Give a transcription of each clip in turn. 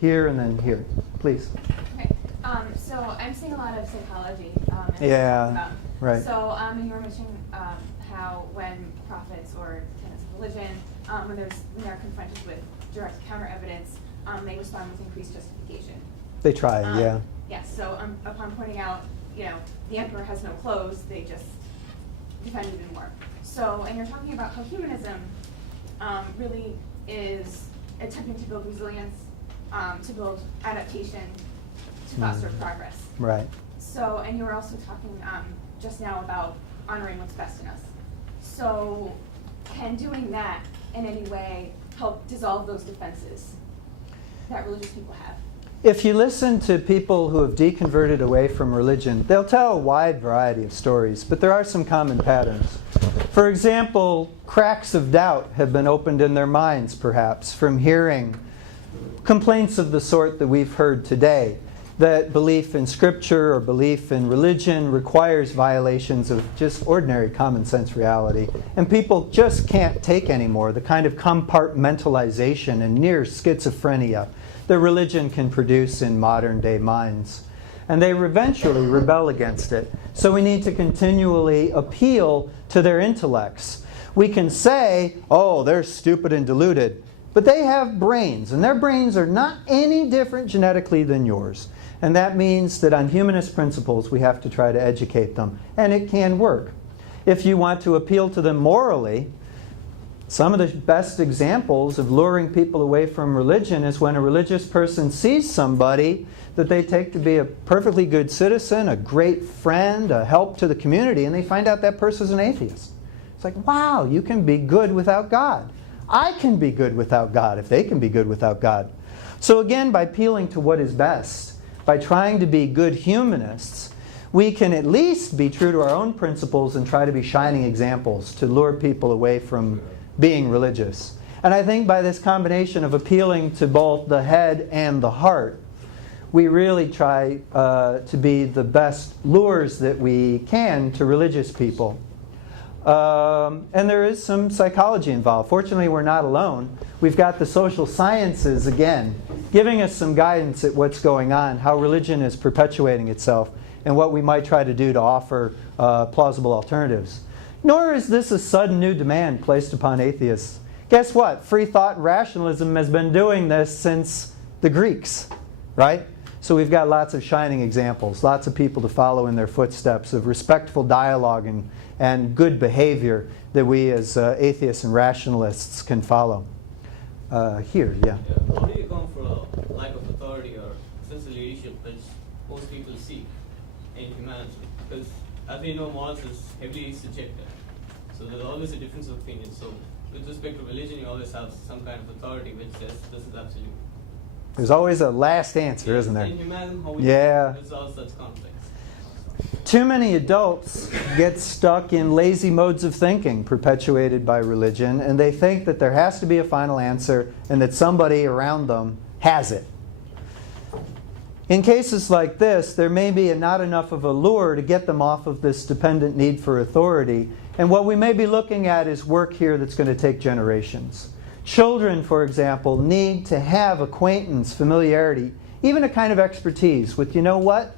Here and then here, please. Okay. So I'm seeing a lot of psychology. Yeah, right. So you were mentioning how when prophets or tenets of religion, when they're confronted with direct counter evidence, they respond with increased justification. They try, yeah. Yes. So upon pointing out, the emperor has no clothes, they just defend even more. So, and you're talking about how humanism really is attempting to build resilience, to build adaptation, to foster progress. Right. So, and you were also talking just now about honoring what's best in us. So, can doing that in any way help dissolve those defenses that religious people have? If you listen to people who have deconverted away from religion, they'll tell a wide variety of stories, but there are some common patterns. For example, cracks of doubt have been opened in their minds, perhaps, from hearing complaints of the sort that we've heard today, that belief in Scripture or belief in religion requires violations of just ordinary common sense reality. And people just can't take anymore the kind of compartmentalization and near schizophrenia that religion can produce in modern day minds. And they eventually rebel against it. So we need to continually appeal to their intellects. We can say, oh, they're stupid and deluded. But they have brains, and their brains are not any different genetically than yours. And that means that on humanist principles, we have to try to educate them. And it can work. If you want to appeal to them morally, some of the best examples of luring people away from religion is when a religious person sees somebody that they take to be a perfectly good citizen, a great friend, a help to the community, and they find out that person's an atheist. It's like, wow, you can be good without God. I can be good without God if they can be good without God. So again, by appealing to what is best, by trying to be good humanists, we can at least be true to our own principles and try to be shining examples to lure people away from being religious. And I think by this combination of appealing to both the head and the heart, we really try to be the best lures that we can to religious people. And there is some psychology involved. Fortunately, we're not alone. We've got the social sciences, again, giving us some guidance at what's going on, how religion is perpetuating itself, and what we might try to do to offer plausible alternatives. Nor is this a sudden new demand placed upon atheists. Guess what? Free thought and rationalism has been doing this since the Greeks, right? So we've got lots of shining examples, lots of people to follow in their footsteps of respectful dialogue and good behavior that we as atheists and rationalists can follow. Here, yeah. How do you come for a lack of authority or sense of leadership which most people seek in humanity? Because as we know, morals is heavily subjective. So there's always a difference of opinion. So with respect to religion, you always have some kind of authority which says this is absolute. There's always a last answer, isn't there? In humanism, how we resolve such conflicts. Too many adults get stuck in lazy modes of thinking perpetuated by religion, and they think that there has to be a final answer and that somebody around them has it. In cases like this, there may be not enough of a lure to get them off of this dependent need for authority. And what we may be looking at is work here that's going to take generations. Children, for example, need to have acquaintance, familiarity, even a kind of expertise with, you know what?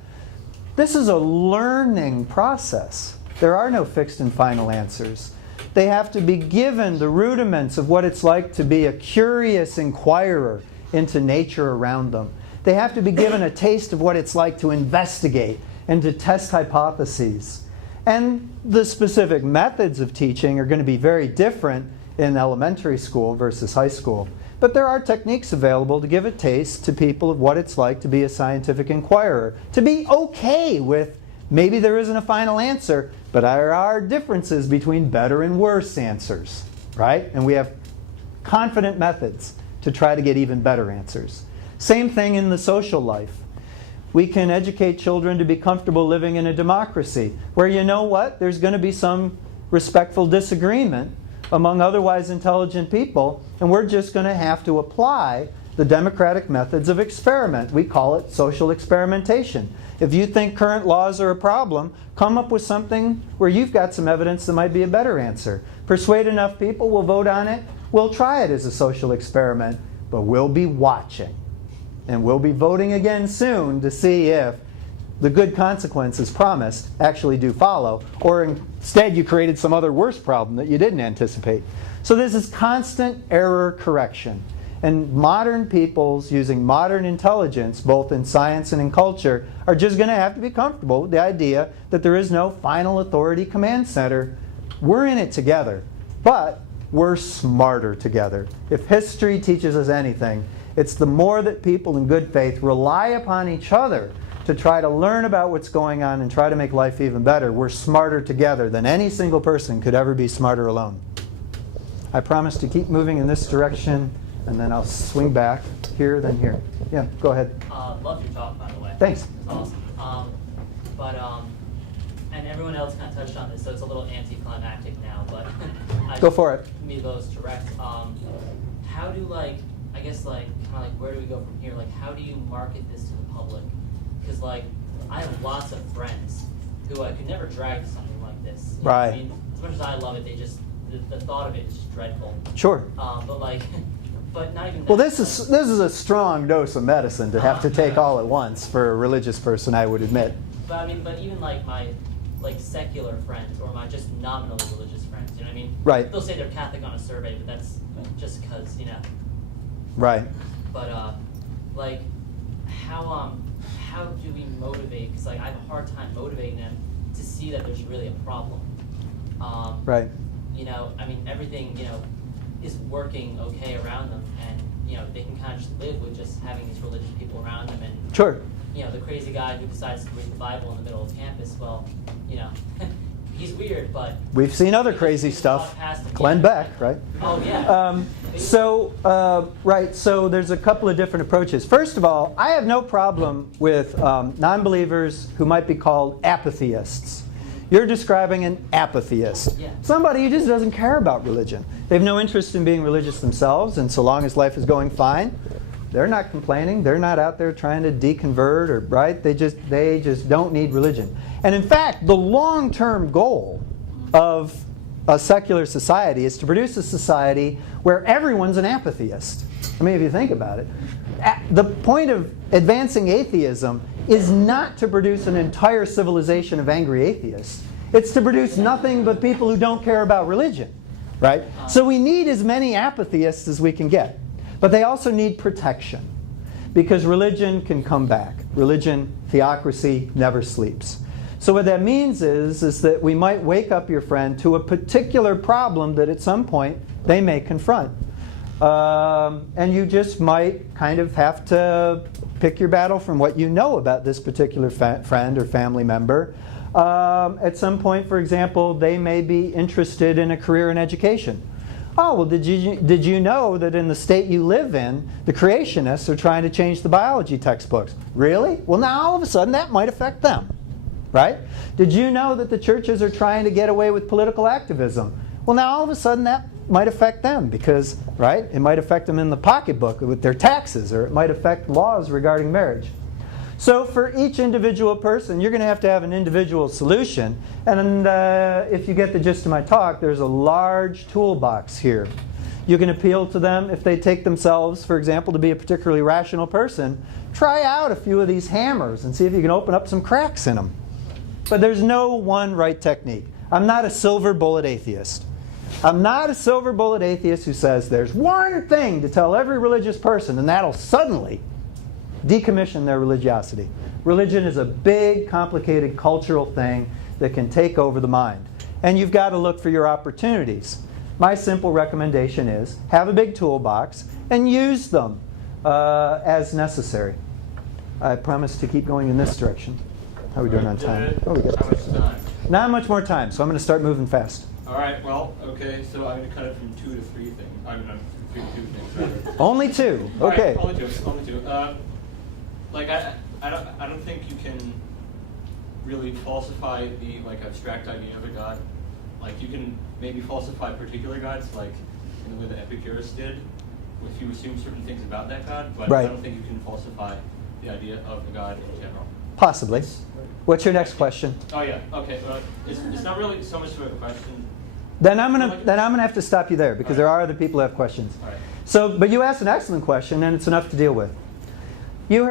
This is a learning process. There are no fixed and final answers. They have to be given the rudiments of what it's like to be a curious inquirer into nature around them. They have to be given a taste of what it's like to investigate and to test hypotheses. And the specific methods of teaching are going to be very different in elementary school versus high school. But there are techniques available to give a taste to people of what it's like to be a scientific inquirer, to be okay with maybe there isn't a final answer, but there are differences between better and worse answers, right? And we have confident methods to try to get even better answers. Same thing in the social life. We can educate children to be comfortable living in a democracy where, you know what, there's going to be some respectful disagreement among otherwise intelligent people, and we're just going to have to apply the democratic methods of experiment. We call it social experimentation. If you think current laws are a problem, come up with something where you've got some evidence that might be a better answer. Persuade enough people, we'll vote on it, we'll try it as a social experiment, but we'll be watching. and we'll be voting again soon to see if the good consequences promised actually do follow, or instead you created some other worse problem that you didn't anticipate. So this is constant error correction. And modern peoples using modern intelligence, both in science and in culture, are just going to have to be comfortable with the idea that there is no final authority command center. We're in it together, but we're smarter together. If history teaches us anything, it's the more that people in good faith rely upon each other to try to learn about what's going on and try to make life even better. We're smarter together than any single person could ever be smarter alone. I promise to keep moving in this direction, and then I'll swing back here, then here. Yeah, go ahead. Love your talk, by the way. Thanks. It's awesome. And everyone else kind of touched on this, so it's a little anticlimactic now, but Go for it. Me those direct. How do I guess where do we go from here? How do you market this to the public? Because I have lots of friends who I could never drag to something like this. You know what Right. I mean, as much as I love it, the thought of it is just dreadful. Sure. But not even. Well, that, this is a strong dose of medicine to have to take all at once for a religious person, I would admit. But even my secular friends or my just nominally religious friends, you know what I mean? Right. They'll say they're Catholic on a survey, but that's just because, you know. Right. But how do we motivate? Because I have a hard time motivating them to see that there's really a problem. Right. You know, I mean, everything, you know, is working okay around them, and you know, they can kind of just live with just having these religious people around them, and Sure. you know, the crazy guy who decides to read the Bible in the middle of campus. Well, you know, he's weird, but We've seen other we crazy just stuff. walk past him. Glenn Yeah. Beck, right? Oh yeah. So there's a couple of different approaches. First of all, I have no problem with non-believers who might be called apatheists. You're describing an apatheist. Yeah. Somebody who just doesn't care about religion. They have no interest in being religious themselves, and so long as life is going fine, they're not complaining. They're not out there trying to deconvert or right. They just don't need religion. And in fact, the long-term goal of a secular society is to produce a society where everyone's an apatheist. I mean, if you think about it, the point of advancing atheism is not to produce an entire civilization of angry atheists. It's to produce nothing but people who don't care about religion, right? So we need as many apatheists as we can get. But they also need protection, because religion can come back. Religion, theocracy, never sleeps. So what that means is that we might wake up your friend to a particular problem that at some point they may confront. And you just might kind of have to pick your battle from what you know about this particular friend or family member. At some point, for example, they may be interested in a career in education. Oh, well, did you know that in the state you live in, the creationists are trying to change the biology textbooks? Really? Well, now all of a sudden that might affect them, right? Did you know that the churches are trying to get away with political activism? Well, now all of a sudden that might affect them because, right, it might affect them in the pocketbook with their taxes, or it might affect laws regarding marriage. So for each individual person, you're going to have an individual solution. And if you get the gist of my talk, there's a large toolbox here. You can appeal to them if they take themselves, for example, to be a particularly rational person. Try out a few of these hammers and see if you can open up some cracks in them. But there's no one right technique. I'm not a silver bullet atheist. I'm not a silver bullet atheist who says there's one thing to tell every religious person and that'll suddenly decommission their religiosity. Religion is a big, complicated cultural thing that can take over the mind. And you've got to look for your opportunities. My simple recommendation is have a big toolbox and use them as necessary. I promise to keep going in this direction. How are we doing on time? Oh, we got How much time? not much more time, so I'm going to start moving fast. All right. Well, okay. So I'm going to cut it from 2 to 3 things. I'm going to 3 to 2 things. Rather. Only two. All right, Okay. only two. Only two. I don't think you can really falsify the abstract idea of a god. Like you can maybe falsify particular gods, like in the way that Epicurus did, if you assume certain things about that god. But Right. I don't think you can falsify the idea of a god in general. Possibly. What's your next question? Oh yeah. Okay. It's not really so much of a question. Then I'm gonna have to stop you there because there are other people who have questions. All right. So, but you asked an excellent question, and it's enough to deal with.